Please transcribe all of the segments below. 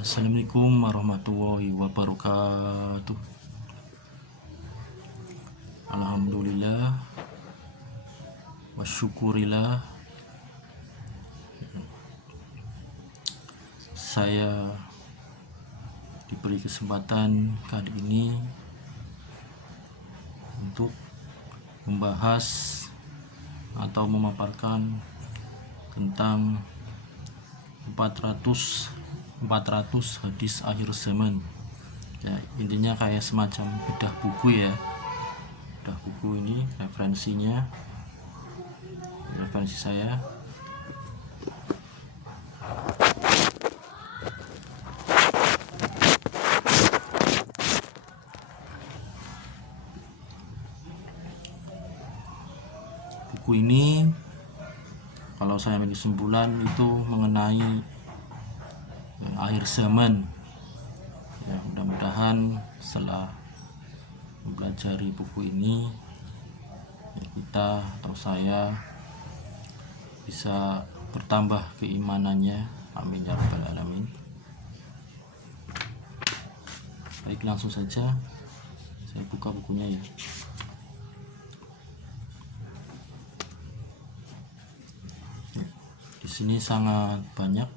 Assalamualaikum warahmatullahi wabarakatuh. Alhamdulillah wasyukurillah, saya diberi kesempatan kali ini untuk membahas atau memaparkan tentang 400 hadis akhir zaman. Ya, intinya kayak semacam bedah buku ya. Bedah buku ini referensi saya. Buku ini kalau saya ambil kesimpulan itu mengenai akhir zaman. Ya, mudah-mudahan setelah mempelajari buku ini ya, kita atau saya bisa bertambah keimanannya. Amin ya rabbal alamin. Baik, langsung saja saya buka bukunya ya. Di sini sangat banyak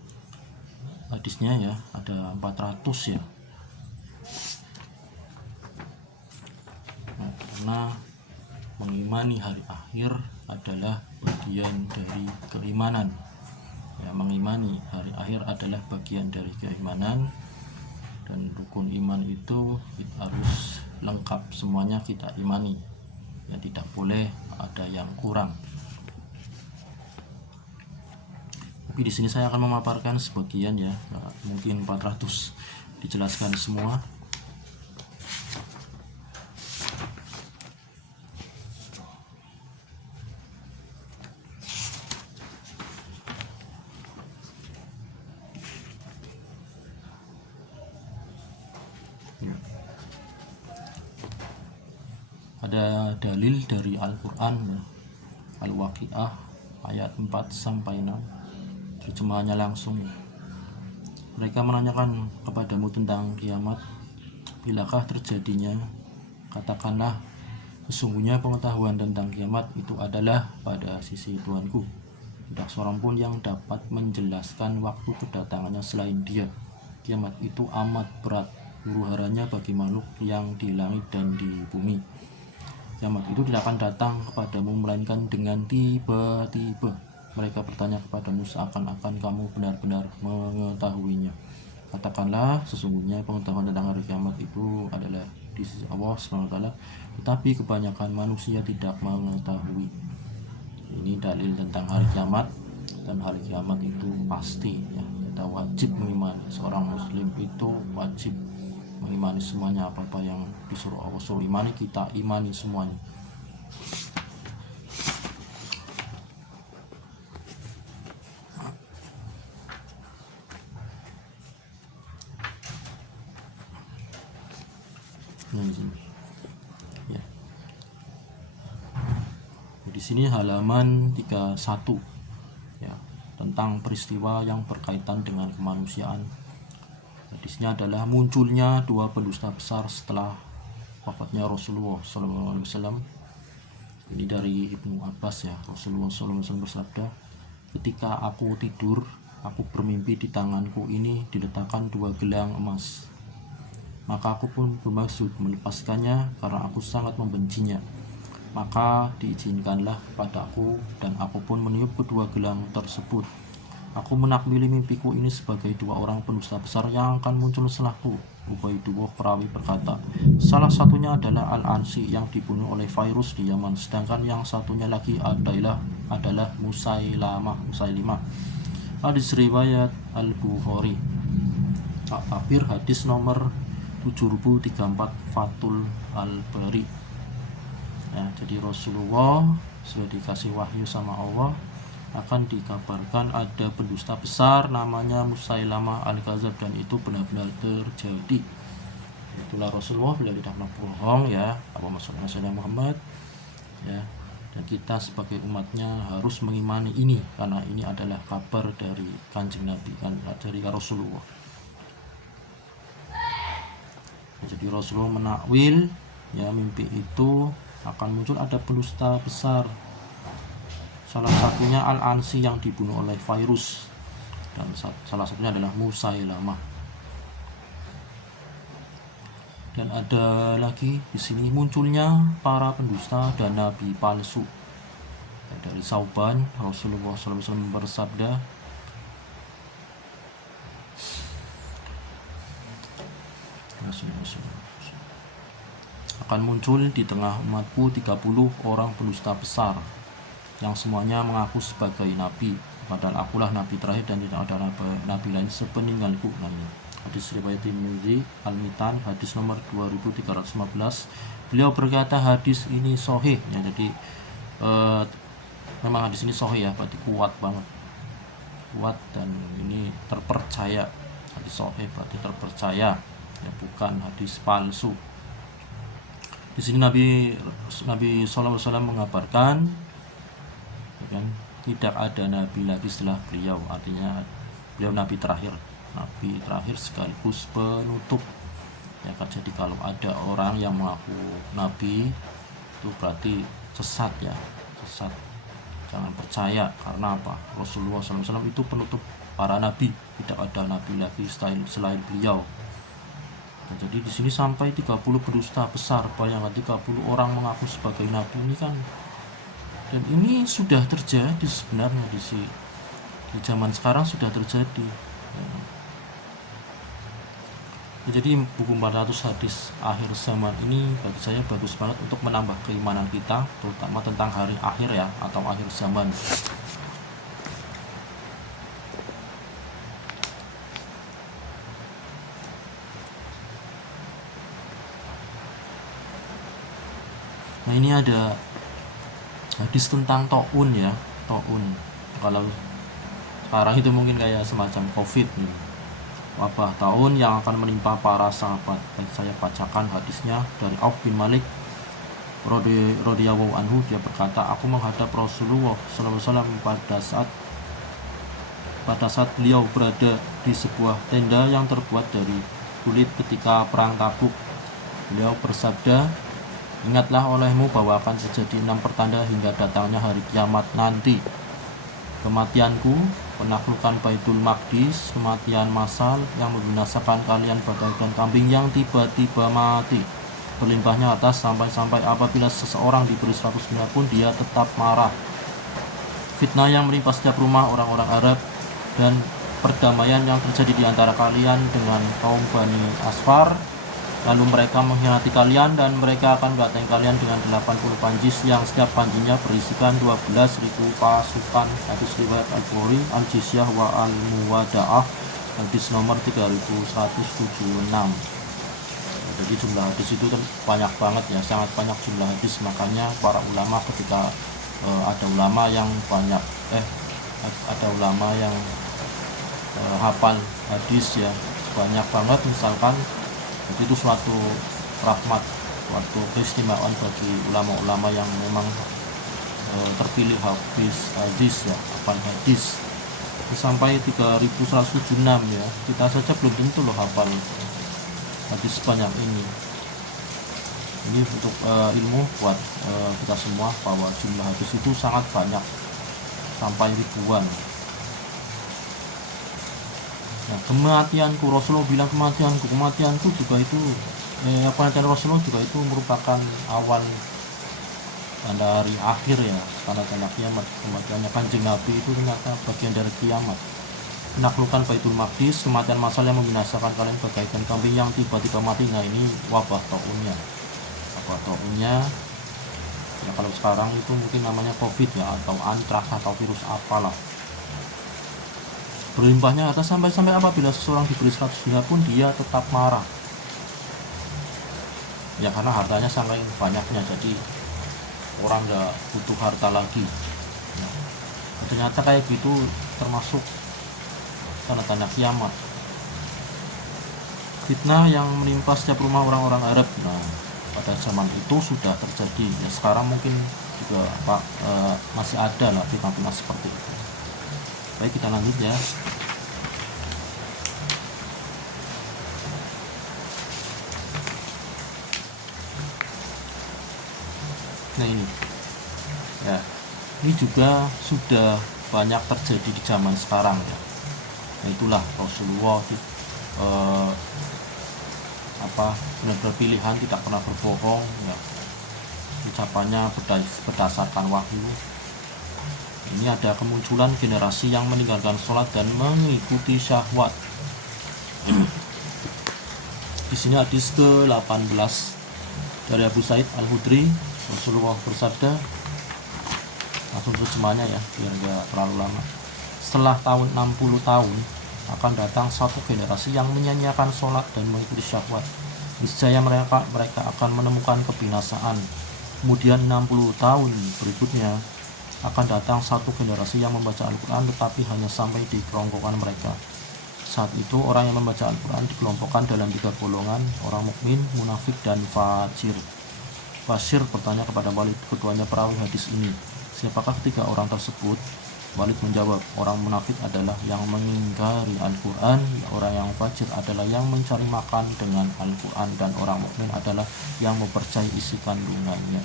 hadisnya ya, ada 400 ya. Nah, karena mengimani hari akhir adalah bagian dari keimanan. Ya, mengimani hari akhir adalah bagian dari keimanan, dan rukun iman itu harus lengkap, semuanya kita imani. Ya, tidak boleh ada yang kurang. Tapi di sini saya akan memaparkan sebagian ya, mungkin 400 dijelaskan semua. Ada dalil dari Al-Quran ya, Al-Waqiah ayat 4-6, terjemahannya langsung. Mereka menanyakan kepadamu tentang kiamat, bilakah terjadinya? Katakanlah, sesungguhnya pengetahuan tentang kiamat itu adalah pada sisi Tuhanku. Tidak seorang pun yang dapat menjelaskan waktu kedatangannya selain Dia. Kiamat itu amat berat, huru-haranya bagi makhluk yang di langit dan di bumi. Kiamat itu tidak akan datang kepadamu melainkan dengan tiba-tiba. Mereka bertanya kepadamu seakan-akan kamu benar-benar mengetahuinya. Katakanlah, sesungguhnya pengetahuan tentang hari kiamat itu adalah di sisi Allah SWT, tetapi kebanyakan manusia tidak mengetahui. Ini dalil tentang hari kiamat, dan hari kiamat itu pasti ya, kita wajib mengimani. Seorang muslim itu wajib mengimani semuanya, apa-apa yang disuruh Allah suruh imani, kita imani semuanya. Ya. Di sini halaman 31 ya, tentang peristiwa yang berkaitan dengan kemanusiaan. Hadisnya adalah munculnya dua pendusta besar setelah wafatnya Rasulullah SAW. Ini dari Ibnu Abbas ya. Rasulullah SAW bersabda, ketika aku tidur, aku bermimpi di tanganku ini diletakkan dua gelang emas. Maka aku pun bermaksud melepaskannya karena aku sangat membencinya. Maka diizinkanlah padaku, dan aku pun meniup kedua gelang tersebut. Aku menakmili mimpiku ini sebagai dua orang pendusta besar yang akan muncul setelahku. Ubaidullah perawi berkata, salah satunya adalah Al-Ansi yang dibunuh oleh virus di Yaman, sedangkan yang satunya lagi adalah Musailimah. Hadis riwayat Al-Bukhari. Tabir hadis nomor 7034 Fathul Al-Bari. Ya, jadi Rasulullah sudah dikasih wahyu sama Allah, akan dikabarkan ada pendusta besar namanya Musailamah Al-Kadzab, dan itu benar-benar terjadi. Itulah Rasulullah, beliau tidak pernah bohong ya. Allahumma shalli ala sayyidina Muhammad ya. Dan kita sebagai umatnya harus mengimani ini, karena ini adalah kabar dari Kanjeng Nabi, kan, dari Rasulullah. Jadi Rasulullah menakwil ya mimpi itu akan muncul ada pendusta besar. Salah satunya Al-Ansi yang dibunuh oleh virus, dan salah satunya adalah Musailamah. Dan ada lagi di sini munculnya para pendusta dan nabi palsu. Dari Sauban, Rasulullah SAW bersabda, akan muncul di tengah umatku 30 orang pendusta besar yang semuanya mengaku sebagai nabi, padahal akulah nabi terakhir dan tidak ada nabi lain sepeninggalku. Hadis riwayat Tirmidzi Al-Mitan, hadis nomor 2315. Beliau berkata hadis ini sahih ya, jadi memang hadis ini sahih ya, berarti kuat banget, kuat, dan ini terpercaya. Hadis sahih berarti terpercaya ya, bukan hadis palsu. Di sini Nabi SAW mengabarkan ya kan, tidak ada nabi lagi setelah beliau, artinya beliau nabi terakhir sekaligus penutup ya kan. Jadi kalau ada orang yang mengaku nabi itu berarti sesat ya, sesat, jangan percaya. Karena apa? Rasulullah SAW itu penutup para nabi, tidak ada nabi lagi selain beliau. Nah, jadi di sini sampai 30 pendusta besar, bayangkan 30 orang mengaku sebagai nabi ini kan. Dan ini sudah terjadi sebenarnya di zaman sekarang sudah terjadi. Jadi buku 400 hadis akhir zaman ini bagi saya bagus banget untuk menambah keimanan kita, terutama tentang hari akhir ya, atau akhir zaman. Nah, ini ada hadis tentang taun ya, taun. Kalau sekarang itu mungkin kayak semacam COVID nih, wabah taun yang akan menimpa para sahabat. Dan saya bacakan hadisnya dari Auf bin Malik radhiyallahu anhu. Dia berkata, aku menghadap Rasulullah SAW pada saat beliau berada di sebuah tenda yang terbuat dari kulit ketika perang Tabuk. Beliau bersabda, ingatlah olehmu bahwa akan terjadi 6 pertanda hingga datangnya hari kiamat nanti: kematianku, penaklukan Baitul Maqdis, kematian massal yang membinasakan kalian bagaikan kambing yang tiba-tiba mati, berlimpahnya atas sampai-sampai apabila seseorang diberi 100 dinar pun dia tetap marah, fitnah yang menimpa setiap rumah orang-orang Arab, dan perdamaian yang terjadi di antara kalian dengan kaum Bani Asfar. Lalu mereka mengkhianati kalian dan mereka akan mendatangi kalian dengan 80 panjis yang setiap panjinya berisikan 12.000 pasukan. Hadis riwayat Al-Bukhari, Al-Jizyah wa Al-Muwada'ah, hadis nomor 3176. Jadi jumlah hadis itu kan banyak banget ya, sangat banyak jumlah hadis. Makanya para ulama ketika ada ulama yang hafal hadis ya banyak banget, misalkan, jadi itu suatu rahmat, suatu keistimewaan bagi ulama-ulama yang memang terpilih hafiz hadis ya, hafal hadis sampai 3176 ya. Kita saja belum tentu loh hafal hadis sebanyak ini. Ini untuk ilmu buat kita semua bahwa jumlah hadis itu sangat banyak, sampai ribuan. Nah, kematianku, Rasulullah bilang kematianku juga itu kematian Rasulullah juga itu merupakan awal tanda hari akhir ya, tanda-tanda kiamat. Kematiannya Kanjeng Nabi itu ternyata bagian dari kiamat. Menaklukkan Baitul Maqdis, kematian massal yang membinasakan kalian bagaikan kambing yang tiba-tiba mati. Nah, ini wabah taunnya ya, kalau sekarang itu mungkin namanya COVID ya, atau antraks atau virus apalah. Berlimpahnya atas sampai-sampai apabila seseorang diberi 100 dinar pun dia tetap marah ya, karena hartanya sangat banyaknya, jadi orang gak butuh harta lagi. Nah, ternyata kayak gitu termasuk tanda-tanda kiamat. Fitnah yang menimpa setiap rumah orang-orang Arab. Nah, pada zaman itu sudah terjadi ya, sekarang mungkin juga masih ada lah fitnah-fitnah seperti itu. Baik, kita lanjut ya. hadisnya ini. Ya, ini juga sudah banyak terjadi di zaman sekarang ya. Nah, itulah Rasulullah benar-benar pilihan, tidak pernah berbohong ya. Ucapannya berdasarkan wahyu. Ini ada kemunculan generasi yang meninggalkan sholat dan mengikuti syahwat. Di sini hadis ke-18 dari Abu Sa'id Al-Khudri. Rasulullah bersabda, langsung terjemahnya ya biar nggak terlalu lama. Setelah tahun 60 tahun akan datang satu generasi yang menyanyiakan sholat dan mengikuti syahwat. Niscaya mereka akan menemukan kebinasaan. Kemudian 60 tahun berikutnya akan datang satu generasi yang membaca Al-Quran tetapi hanya sampai di kerongkongan mereka. Saat itu orang yang membaca Al-Quran dikelompokkan dalam 3 golongan, orang mukmin, munafik, dan fajir. Fajir bertanya kepada Walid, keduanya perawi hadis ini, siapakah 3 orang tersebut? Walid menjawab, orang munafik adalah yang mengingkari Al-Quran, orang yang fajir adalah yang mencari makan dengan Al-Quran, dan orang mukmin adalah yang mempercayai isi kandungannya.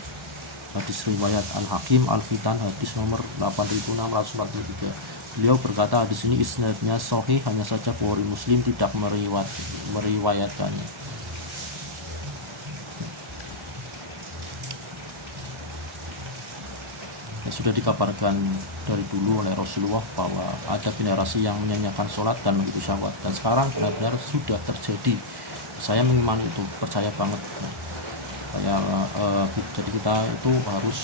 Hadis riwayat Al-Hakim Al-Fitan, hadis nomor 8643. Beliau berkata, hadis ini isnadnya sahih, hanya saja Bukhari Muslim tidak meriwayatkannya. Sudah dikabarkan dari dulu oleh Rasulullah bahwa ada generasi yang menyanyiakan sholat dan mengikuti syahwat, dan sekarang benar-benar sudah terjadi. Saya mengimani itu, percaya banget. Jadi kita itu harus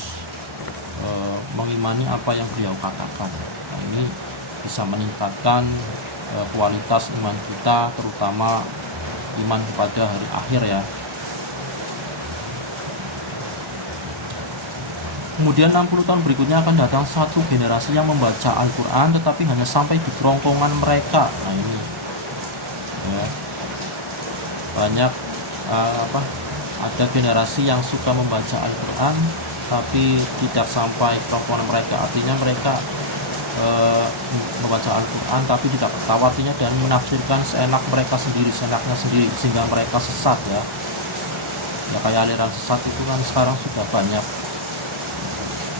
mengimani apa yang beliau katakan. Nah, ini bisa meningkatkan kualitas iman kita, terutama iman kepada hari akhir ya. Kemudian 60 tahun berikutnya akan datang satu generasi yang membaca Al-Quran tetapi hanya sampai di kerongkongan mereka. Nah ini ya, banyak ada generasi yang suka membaca Al-Quran tapi tidak sampai kerongkongan mereka. Artinya mereka membaca Al-Quran tapi tidak tahu artinya dan menafsirkan seenaknya sendiri sehingga mereka sesat ya. Ya kayak aliran sesat itu kan sekarang sudah banyak.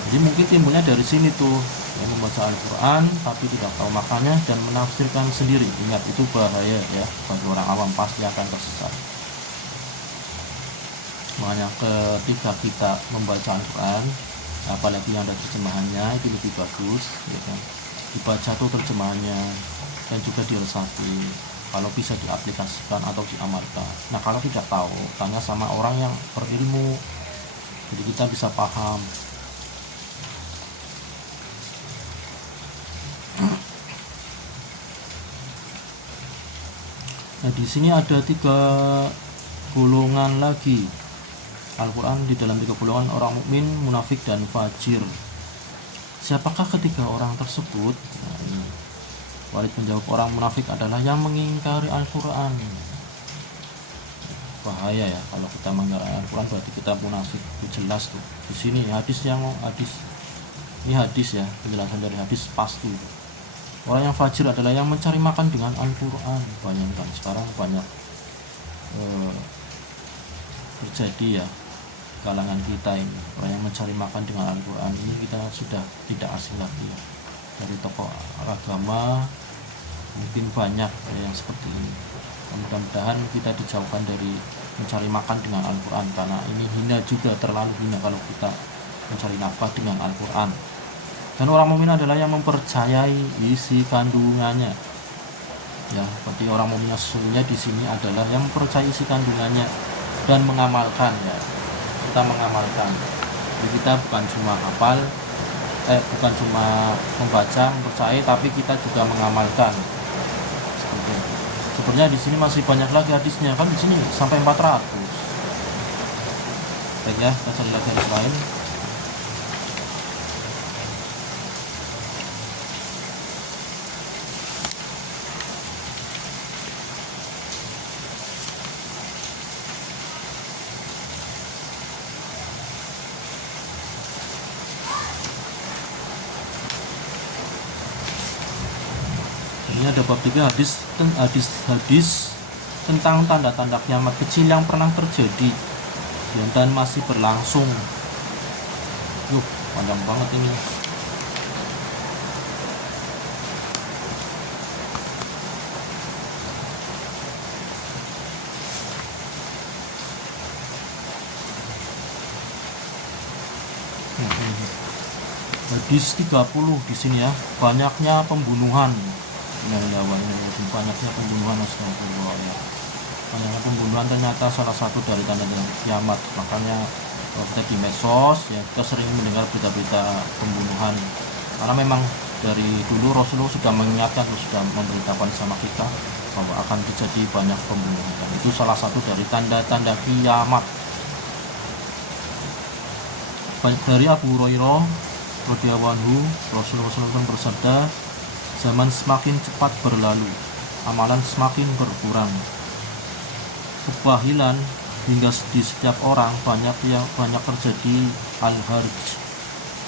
Jadi mungkin timbulnya dari sini tuh, yang membaca Al-Quran tapi tidak tahu maknanya dan menafsirkan sendiri. Ingat, itu bahaya ya, bagi orang awam pasti akan tersesat. Makanya ketika kita membaca Al-Quran, apalagi yang ada terjemahannya, itu lebih bagus ya kan? Dibaca tuh terjemahannya dan juga diresapi, kalau bisa diaplikasikan atau diamalkan. Nah kalau tidak tahu, tanya sama orang yang berilmu, jadi kita bisa paham. Nah, di sini ada 3 golongan lagi. Al-Quran di dalam 3 golongan, orang mukmin, munafik, dan fajir. Siapakah ketiga orang tersebut? Nah, ini. Walid menjawab, orang munafik adalah yang mengingkari Al-Quran. Bahaya ya, kalau kita mengingkari Al-Quran berarti kita munafik. Itu jelas tuh. Di sini ini hadis ya, penjelasan dari hadis pasti itu. Orang yang fajir adalah yang mencari makan dengan Al-Quran. Bayangkan sekarang banyak terjadi ya kalangan kita ini, orang yang mencari makan dengan Al-Quran. Ini kita sudah tidak asing lagi ya. Dari tokoh agama mungkin banyak yang seperti ini. Mudah-mudahan kita dijauhkan dari mencari makan dengan Al-Quran, karena ini hina juga, terlalu hina kalau kita mencari nafkah dengan Al-Quran. Dan orang mukmin adalah yang mempercayai isi kandungannya. Ya, berarti orang mukmin sesungguhnya di sini adalah yang mempercayai isi kandungannya dan mengamalkan ya. Kita mengamalkan. Jadi kita bukan cuma hafal, bukan cuma membaca, mempercayai, tapi kita juga mengamalkan. Seperti itu. Sebenarnya di sini masih banyak lagi hadisnya, kan di sini sampai 400. Baik ya, kita cari lagi hadis lain. Ini ada bab 3 hadis tentang tanda-tanda kiamat kecil yang pernah terjadi dan masih berlangsung. panjang banget ini. Hadis 30 di sini ya, banyaknya pembunuhan. Banyaknya pembunuhan, astagfirullah ya. Banyaknya pembunuhan ternyata salah satu dari tanda-tanda kiamat. Makanya kalau kita di medsos ya, kita sering mendengar berita-berita pembunuhan. Karena memang dari dulu Rasulullah sudah mengingatkan, sudah memberitakan sama kita bahwa akan terjadi banyak pembunuhan. Dan itu salah satu dari tanda-tanda kiamat. Dari Abu Hurairah radhiyallahu anhu, Rasulullah SAW bersabda, zaman semakin cepat berlalu, amalan semakin berkurang, kebahilan hingga di setiap orang banyak terjadi al-harj.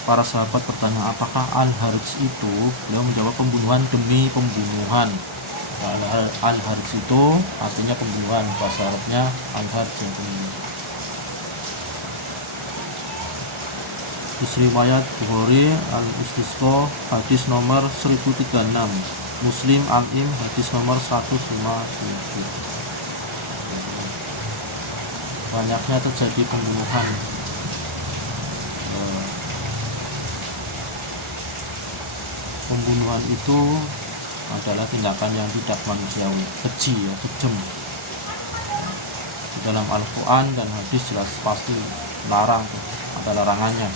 Para sahabat bertanya, apakah al-harj itu? Beliau menjawab, pembunuhan demi pembunuhan. Al-harj itu artinya pembunuhan, bahasa Arabnya al-harj. Riwayat Bukhari al-Istisqa hadis nomor 1036, Muslim al-Im hadis nomor 157. Banyaknya terjadi pembunuhan. Pembunuhan itu adalah tindakan yang tidak manusiawi, keji ya, kejam. Dalam Al-Quran dan hadis jelas pasti larang, ada larangannya.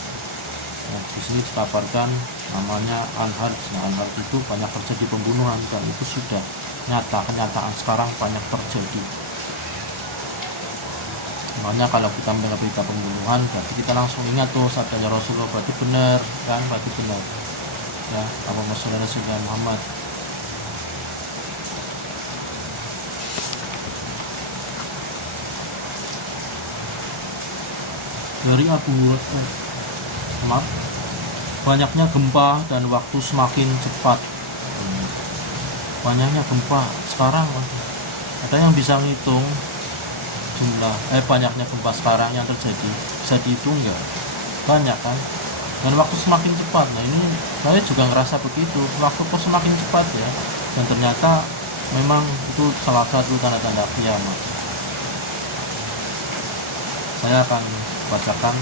Di sini dikabarkan namanya al-harj. Al-harj itu banyak terjadi pembunuhan, dan itu sudah nyata, kenyataan sekarang banyak terjadi. Makanya kalau kita mendengar berita pembunuhan, berarti kita langsung ingat tuh sabdanya Rasulullah, berarti benar kan, berarti benar ya. Allahumma sholli ala sayyidina Muhammad. Dari Abu Hurairah, banyaknya gempa dan waktu semakin cepat. Banyaknya gempa sekarang, ada yang bisa ngitung jumlah banyaknya gempa sekarang yang terjadi, bisa dihitung nggak? Banyak kan? Dan waktu semakin cepat. Nah ini saya juga ngerasa begitu, waktu kok semakin cepat ya. Dan ternyata memang itu salah satu tanda-tanda kiamat. Saya akan bacakan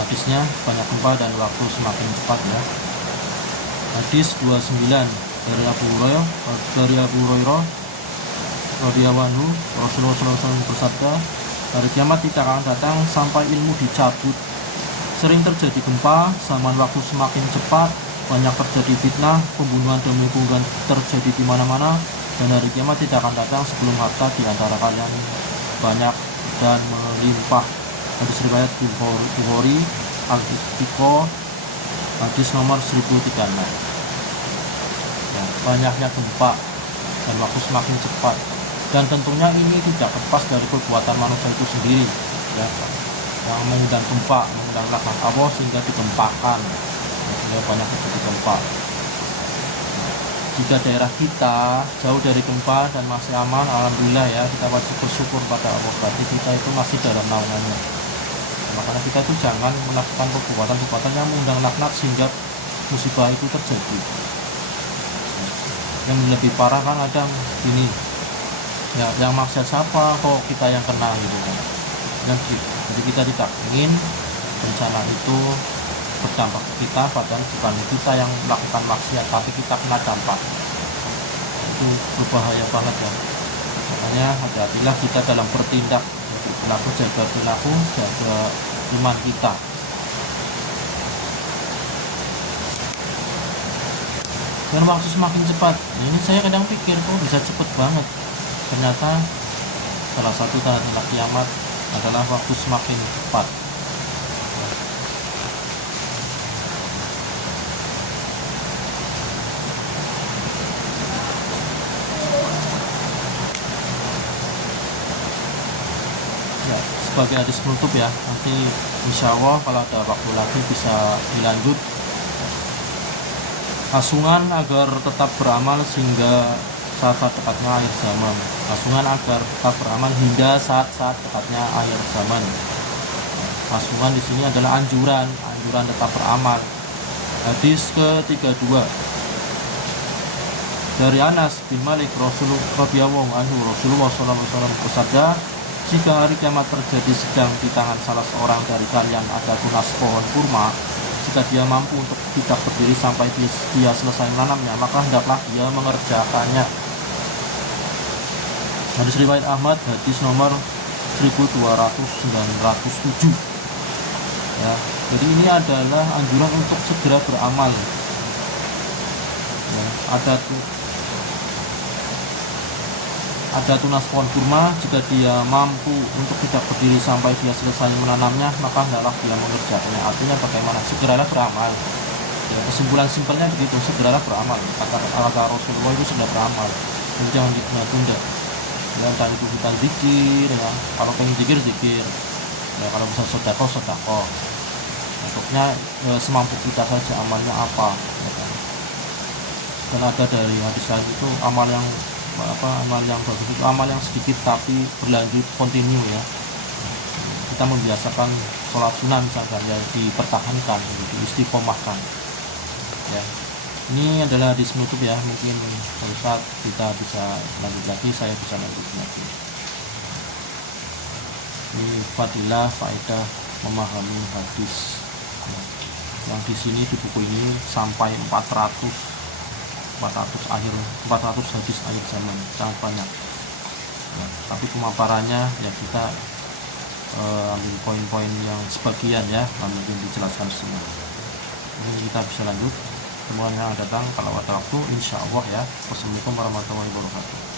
hadisnya, banyak gempa dan waktu semakin cepat ya. Hadis 29 dari Abu Hurairah radhiyallahu anhu, Rasulullah SAW bersabda, hari kiamat tidak akan datang sampai ilmu dicabut. Sering terjadi gempa, zaman waktu semakin cepat, banyak terjadi fitnah, pembunuhan demi pembunuhan terjadi di mana-mana, dan hari kiamat tidak akan datang sebelum harta di antara kalian banyak dan melimpah. Hadis riwayat Bukhari al-Istisqa hadis nomor 1036. Ya, banyaknya gempa dan waktu semakin cepat, dan tentunya ini tidak lepas dari perbuatan manusia itu sendiri ya, yang mengundang gempa, mengundang laknat Allah sehingga digempakan, sehingga banyak terjadi gempa. Jika daerah kita jauh dari gempa dan masih aman, alhamdulillah ya, kita wajib bersyukur pada Allah, berarti kita itu masih dalam naungannya. Makanya kita itu jangan melakukan perbuatan-perbuatan yang mengundang laknat sehingga musibah itu terjadi. Yang lebih parah kan ada ini ya, yang maksiat siapa kok kita yang kena gitu kan. Jadi kita tidak ingin bencana itu berdampak ke kita, padahal bukan kita yang melakukan maksiat, tapi kita kena dampak. Itu berbahaya banget ya. Makanya hati-hatilah kita dalam bertindak, jaga perilaku, jaga iman kita. Dan waktu semakin cepat, ini saya kadang pikir kok bisa cepet banget. Ternyata salah satu tanda-tanda kiamat adalah waktu semakin cepat. Sebagai hadis penutup ya, nanti insya Allah kalau ada waktu lagi bisa dilanjut. Hasungan agar tetap beramal sehingga saat-saat dekatnya akhir zaman. Hasungan agar tetap beramal hingga saat-saat dekatnya akhir zaman. Hasungan di sini adalah anjuran anjuran tetap beramal. Hadis ke-32 dari Anas bin Malik radhiyallahu anhu, Rasulullah SAW bersabda, jika hari kiamat terjadi sedang di tangan salah seorang dari kalian ada tunas pohon kurma, jika dia mampu untuk tidak berdiri sampai dia selesai menanamnya, maka hendaklah dia mengerjakannya. Hadis riwayat Ahmad, hadis nomor 1207. Ya, jadi ini adalah anjuran untuk segera beramal. Ya, ada tunas pohon kurma, jika dia mampu untuk tidak berdiri sampai dia selesai menanamnya, maka hendaklah dia mengerjakannya. Artinya bagaimana? Segeralah beramal. Ya, kesimpulan simpelnya begitu, segeralah beramal. Kata Rasulullah itu segera beramal, jangan ditunda-tunda. Ya, entah itu kita zikir, ya. Kalau pengen zikir, ya, kalau bisa sedekah. Pokoknya semampu kita saja amalnya apa, ya kan? Dan ada dari hadis lain itu amal yang bagus itu amal yang sedikit tapi berlanjut, kontinu, ya. Kita membiasakan sholat sunnah misalkan, ya, dipertahankan, diistiqomahkan, ya. Ini adalah hadis penutup, ya. Mungkin Ustaz kita bisa lanjut lagi, saya bisa lanjut lagi. Ini fadilah, faedah memahami hadis. Yang di sini di buku ini sampai 400 hadis akhir zaman, sangat banyak. Ya, tapi pemaparannya ya kita ambil poin-poin yang sebagian, ya, mungkin dijelaskan semua. Ini kita bisa lanjut. Semuanya datang kalau ada waktu, insya Allah, ya. Wassalamualaikum warahmatullahi wabarakatuh.